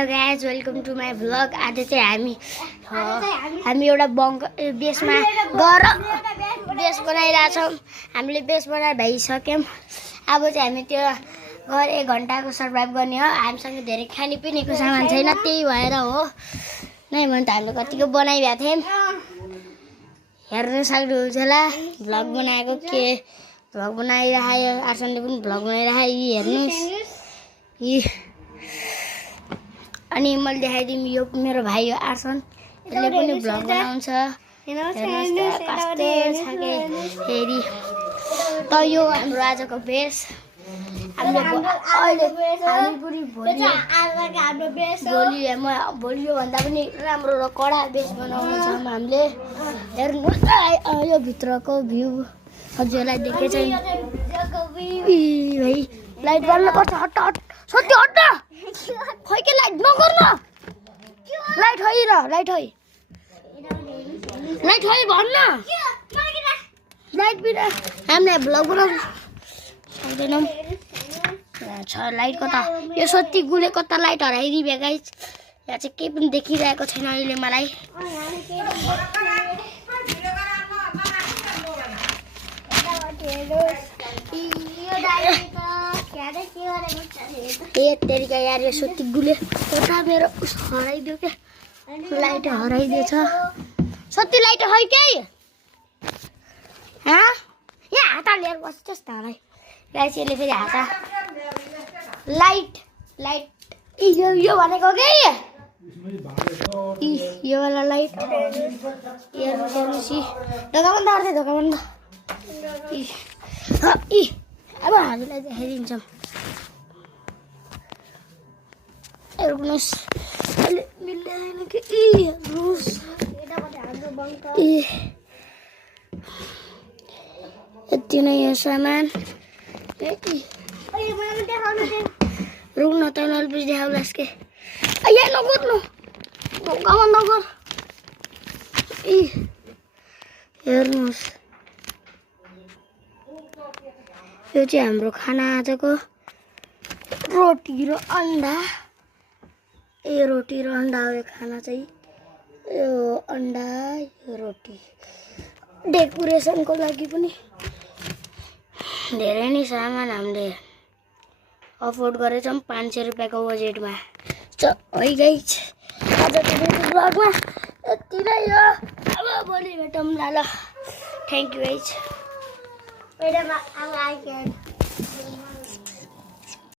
Hello guys welcome to my vlog. आज चाहिँ हामी एउटा बङ्क बेसमा गएर बेस बनाइरहेछौँ। हामीले बेस बनाएर भइसक्यौँ। अब चाहिँ हामी त्यो गएर 1 घन्टाको सर्भाइभ गर्ने हो। हामीसँग धेरै खानेपिनेको सामान छैन, त्यही भएर हो नै। भने त हामीले कतिको बनाइरहेको थियौँ, हेर्न सक्नुहुन्छ होला। भ्लग बनाएको के भ्लग बनाइराख्यो, आर्सनले पनि भ्लग बनाइराख्यो। यी हेर्नुहोस्, अनि मैले देखाइदिउँ, यो मेरो भाइ हो आर्सन, यसले पनि भ्लग बनाउँछ। हेरी त यो हाम्रो आजको बेस। भोलि योभन्दा पनि राम्रो र कडा बेस बनाउनु छ हामीले। हेर्नुहोस् यो भित्रको भ्यू हजुरलाई देखेछ भाइ। लाइट बल्नुपर्छ, हट हट सत्य हट न, खै के लाइट नगर्न। लाइट है र लाइट है, लाइट है भन्न। लाइट बिना हामीले भ्लग बनाउनु सक्दैनौँ। छ लाइट कता, यो सत्य गुले कता लाइट हराइदियो गाइस। यहाँ चाहिँ केही पनि देखिरहेको छैन अहिले मलाई। ए तेरिका यार, यो सत्य गुले कता मेरो हराइदियो क्या, लाइट हराइदिएछ। सत्य लाइट है क्या यहाँ हात लिएर बस्छस् तँलाई गाइस। यसले फेरि हात लाइट लाइट यो भनेको के यो वाला लाइट। हेर्नुहोस् ढोका बन्द गर्दै, ढोका बन्द। अब हामीलाई देखाइदिन्छौँ। हेर्नुहोस् अहिले मिल्दैन कि हेर्नुहोस्। यति नै हो सामान। रुक्न त नलपछि देखाउलास् के। यहाँ नगर्नु, ढोका बन्द गर। हेर्नुहोस् यो चाहिँ हाम्रो खाना आजको, रोटी र अन्डा। रोटी र अन्डा हो यो खाना चाहिँ। यो अन्डा, यो रोटी। डेकोरेसनको लागि पनि धेरै नै सामान हामीले अफोर्ड गरेछौँ 500 रुपियाँको बजेटमा। है गाइस, आजको भ्लगमा यति नै हो। अब भोलि भेटौँला ल। Thank you guys.